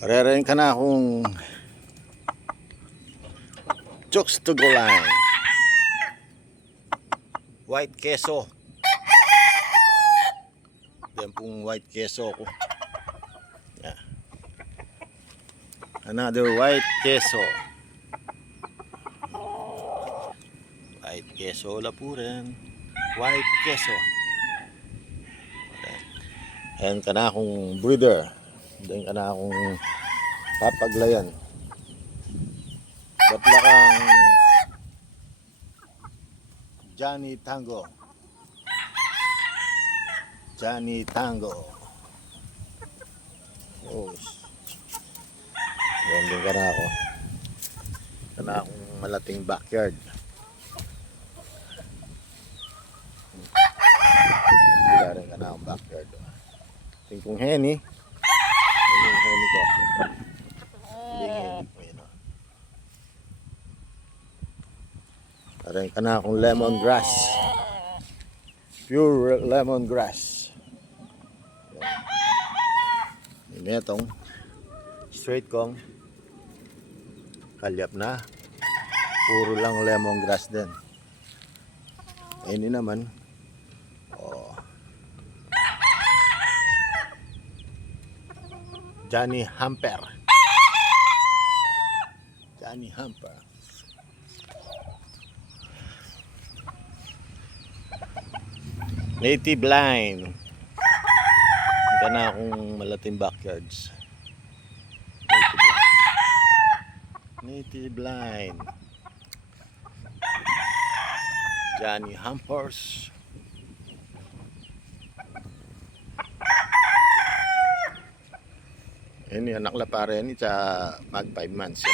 Rerayin ka na akong chokes to gulay. White queso. Yan pong white queso ko. Yeah. Another white queso. White queso lapuran. White queso. Ayan ka na akong breeder. Ayan ka na akong papaglayan. Batlakang Johnny Tango. Johnny Tango. Oh. Ayan din ka na ako. Ka na akong malating backyard. Wala rin ka na akong backyard. Tingin kong henny. Yung henny ko. Hindi henny ko yun. Rin ka na akong lemongrass. Pure lemongrass. Yan itong straight kong kalyap na. Puro lang lemongrass din. Ini naman. Oh. Johnny Hamper. Johnny Hamper. Native line. Hindi na akong malating backyards. Native line. Johnny Hampers. Ini anak la pare ni sa mag 5 months.